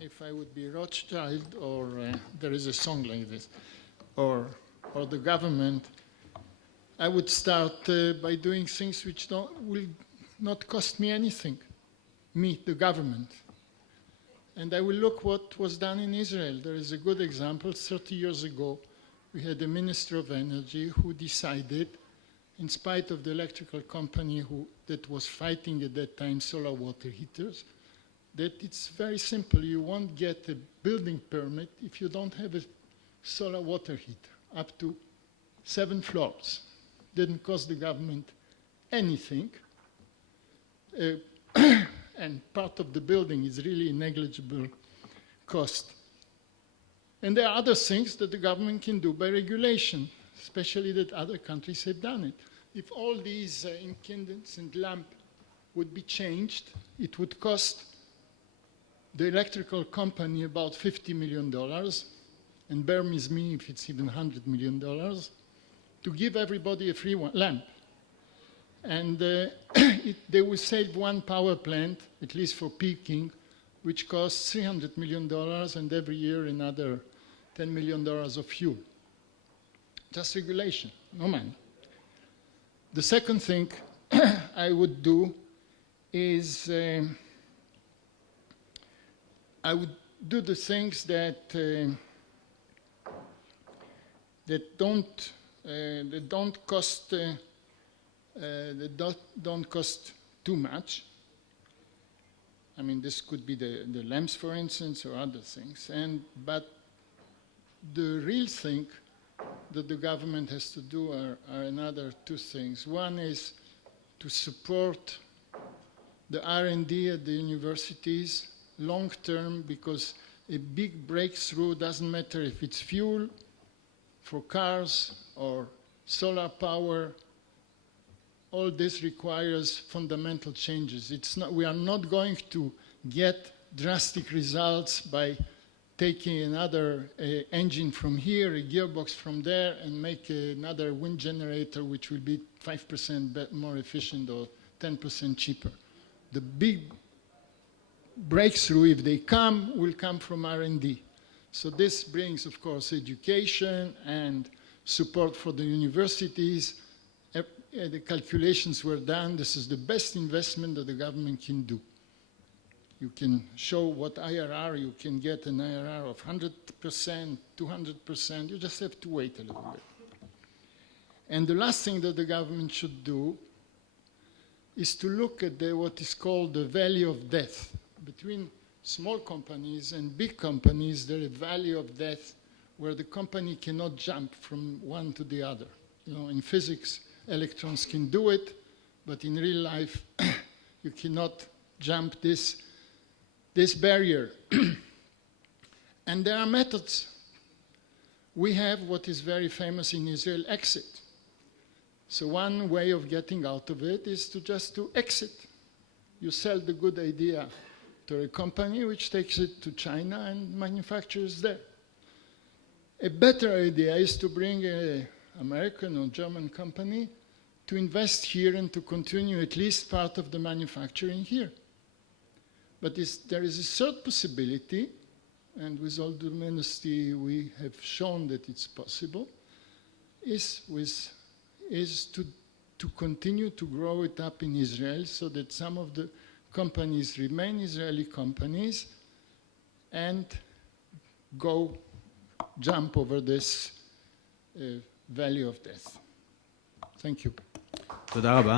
if I would be Rothschild, or there is a song like this, or the government, I would start by doing things which will not cost me anything, me, the government. And I will look what was done in Israel. There is a good example. 30 years ago, we had a Minister of Energy who decided, in spite of the electrical company that was fighting at that time solar water heaters, that it's very simple. You won't get a building permit if you don't have a solar water heater, up to 7 floors. Didn't cost the government anything. And part of the building is really negligible cost. And there are other things that the government can do by regulation, especially that other countries have done it. If all these incandescent lamps would be changed, it would cost the electrical company about $50 million, and bear with me if it's even $100 million, to give everybody a free lamp. And they will save one power plant, at least for peaking, which costs $300 million, and every year another $10 million of fuel. Just regulation, no money. The second thing I would do is I would do the things that don't cost too much. I mean, this could be the lamps, for instance, or other things. But the real thing that the government has to do are another two things. One is to support the R&D at the universities long term, because a big breakthrough doesn't matter if it's fuel for cars or solar power. All this requires fundamental changes. We are not going to get drastic results by taking another engine from here, a gearbox from there, and make another wind generator which will be 5% more efficient or 10% cheaper. The big breakthrough, if they come, will come from R&D. So this brings, of course, education and support for the universities. The calculations were done. This is the best investment that the government can do. You can show what IRR, you can get an IRR of 100%, 200%. You just have to wait a little bit. And the last thing that the government should do is to look at what is called the valley of death. Between small companies and big companies, there is a valley of death where the company cannot jump from one to the other. You know, in physics, electrons can do it, but in real life, you cannot jump this barrier. And there are methods. We have what is very famous in Israel, exit. So one way of getting out of it is just to exit. You sell the good idea to a company which takes it to China and manufactures there. A better idea is to bring an American or German company to invest here and to continue at least part of the manufacturing here. But there is a third possibility, and with all due modesty we have shown that it's possible, is to continue to grow it up in Israel so that some of the companies remain Israeli companies and jump over this valley of death. Thank you. תודה רבה.